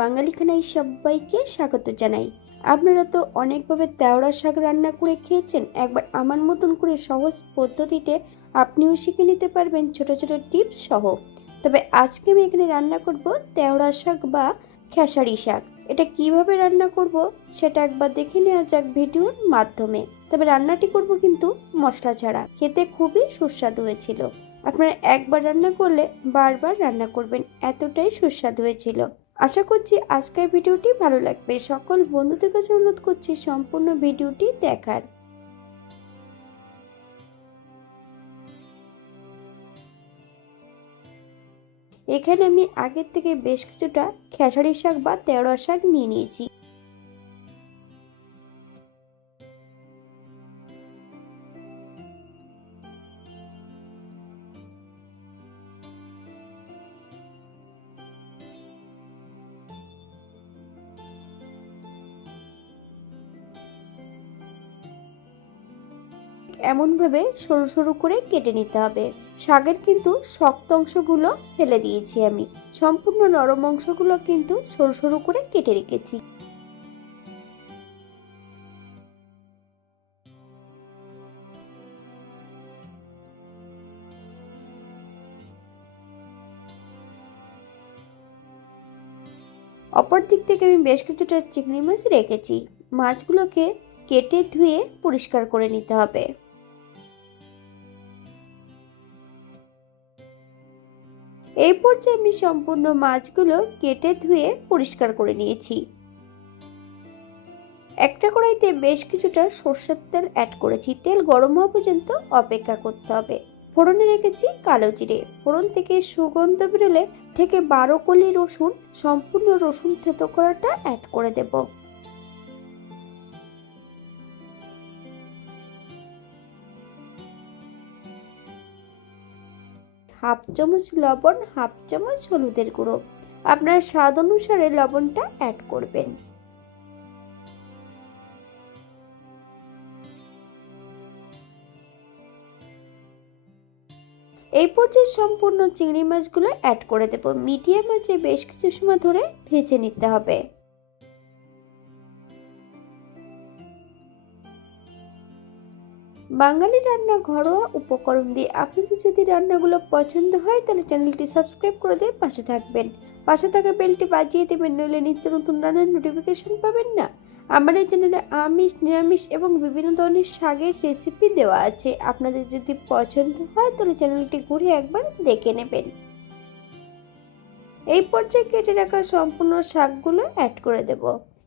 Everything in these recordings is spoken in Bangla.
বাঙালি খানায় সবাইকে স্বাগত জানাই। আপনারা তো অনেকভাবে তেওড়া শাক রান্না করে খেয়েছেন। একবার আমার মতন করে সহজ পদ্ধতিতে আপনিও শিখে নিতে পারবেন ছোট ছোট টিপস সহ। তবে আজকে আমি এখানে রান্না করব তেওড়া শাক বা খেসারি শাক। এটা কিভাবে রান্না করব সেটা একবার দেখে নেওয়া যাক ভিডিওর মাধ্যমে। তবে রান্নাটি করব কিন্তু মশলা ছাড়া, খেতে খুবই সুস্বাদু হয়েছিল। আপনারা একবার রান্না করলে বারবার রান্না করবেন, এতটাই সুস্বাদু হয়েছিল। আশা করছি আজকের ভিডিওটি ভালো লাগবে। সকল বন্ধুদের কাছে অনুরোধ করছি সম্পূর্ণ ভিডিওটি দেখার। এখানে আমি আগের থেকে বেশ কিছুটা খেসারি শাক বা তেওড়া শাক নিয়ে নিয়েছি। এমনভাবে সরু সরু করে কেটে নিতে হবে। শাকের কিন্তু শক্ত অংশগুলো ফেলে দিয়েছি আমি, সম্পূর্ণ নরম অংশগুলো কিন্তু সরু সরু করে কেটে রেখেছি। অপর দিক থেকে আমি বেশ কিছুটা চিংড়ি মাছ রেখেছি। মাছগুলোকে কেটে ধুয়ে পরিষ্কার করে নিতে হবে। এই পর্যায়ে আমি সম্পূর্ণ মাছগুলো কেটে ধুয়ে পরিষ্কার করে নিয়েছি। একটা কড়াইতে বেশ কিছুটা সরষের তেল অ্যাড করেছি। তেল গরম হওয়া পর্যন্ত অপেক্ষা করতে হবে। ফোড়নে রেখেছি কালো জিরে। ফোড়ন থেকে সুগন্ধ বেরোলে থেকে 12 কলি রসুন, সম্পূর্ণ রসুন থেতো করাটা অ্যাড করে দেব। হাফ চামচ লবণ, হাফ চামচ হলুদের গুঁড়ো। আপনার স্বাদ অনুসারে লবণটা অ্যাড করবেন। এই পর্যায়ে সম্পূর্ণ চিংড়ি মাছগুলো অ্যাড করে দেব। মিডিয়াম আঁচে বেশ কিছু সময় ধরে ভেজে নিতে হবে। বাঙালি রান্না ঘরোয়া উপকরণ দিয়ে আপনাদের যদি রান্নাগুলো পছন্দ হয় তাহলে চ্যানেলটি সাবস্ক্রাইব করে দিয়ে পাশে থাকবেন। পাশে থাকা বেলটি বাজিয়ে দেবেন, নইলে নিত্য নতুন রান্নার নোটিফিকেশন পাবেন না। আমার এই চ্যানেলে আমিষ, নিরামিষ এবং বিভিন্ন ধরনের শাকের রেসিপি দেওয়া আছে। আপনাদের যদি পছন্দ হয় তাহলে চ্যানেলটি ঘুরে একবার দেখে নেবেন। এই পর্যায়ে কেটে রাখা সম্পূর্ণ শাকগুলো অ্যাড করে দেব।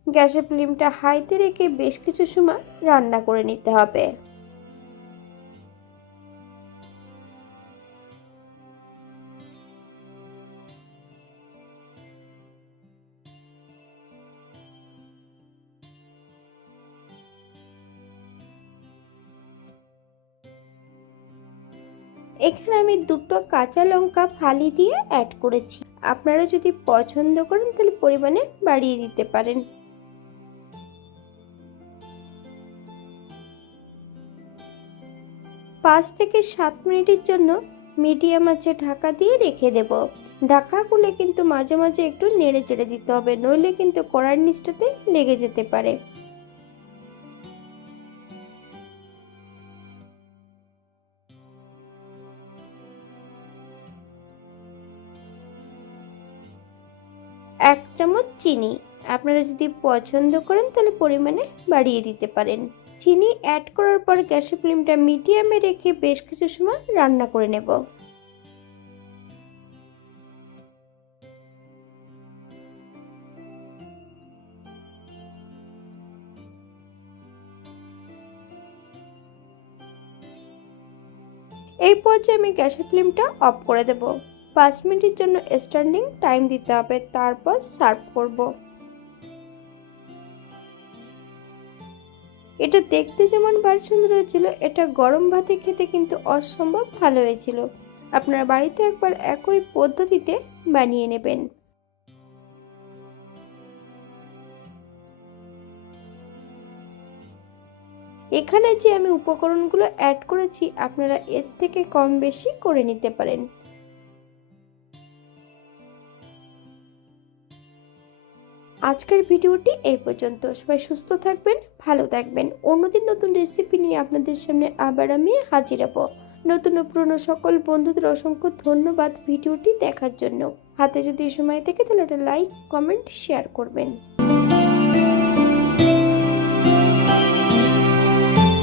গ্যাসের ফ্লেমটা হাইতে রেখে বেশ কিছু সময় রান্না করে নিতে হবে। এখানে আমি দুটো কাঁচা লঙ্কা ফালি দিয়ে অ্যাড করেছি। আপনারা যদি পছন্দ করেন তাহলে পরিমাণে বাড়িয়ে দিতে পারেন। 5 থেকে 7 মিনিটের জন্য মিডিয়াম আঁচে ঢাকা দিয়ে রেখে দেব। ঢাকা খুলে কিন্তু মাঝে মাঝে একটু নেড়ে চেড়ে দিতে হবে, নইলে কিন্তু কড়াইয়ের নিচটাতে লেগে যেতে পারে। এক চামচ চিনি, আপনারা যদি পছন্দ করেন তাহলে পরিমাণে বাড়িয়ে দিতে পারেন। চিনি অ্যাড করার পর গ্যাসের ফ্লেমটা মিডিয়ামে রেখে বেশ কিছু সময় রান্না করে নেব। এই পর্যায়ে আমি গ্যাসের ফ্লেমটা অফ করে দেব। 5 মিনিটের জন্য স্ট্যান্ডিং টাইম দিতে হবে, তারপর সার্ভ করব। এটা দেখতে যেমন ভারী সুন্দর হয়েছিল, এটা গরম ভাতে খেতে কিন্তু অসম্ভব ভালো হয়েছিল। আপনারা বাড়িতে একবার একই পদ্ধতিতে বানিয়ে নেবেন। এখানে যে আমি উপকরণগুলো অ্যাড করেছি আপনারা এর থেকে কম বেশি করে নিতে পারেন। আজকের ভিডিওটি এই পর্যন্ত। সবাই সুস্থ থাকবেন, ভালো থাকবেন। অন্যদিন নতুন রেসিপি নিয়ে আপনাদের সামনে আবার আমি হাজির হব। নতুন ও পুরনো সকল বন্ধুদের অসংখ্য ধন্যবাদ ভিডিওটি দেখার জন্য। হাতে যদি সময় থাকে তাহলে একটা লাইক, কমেন্ট, শেয়ার করবেন।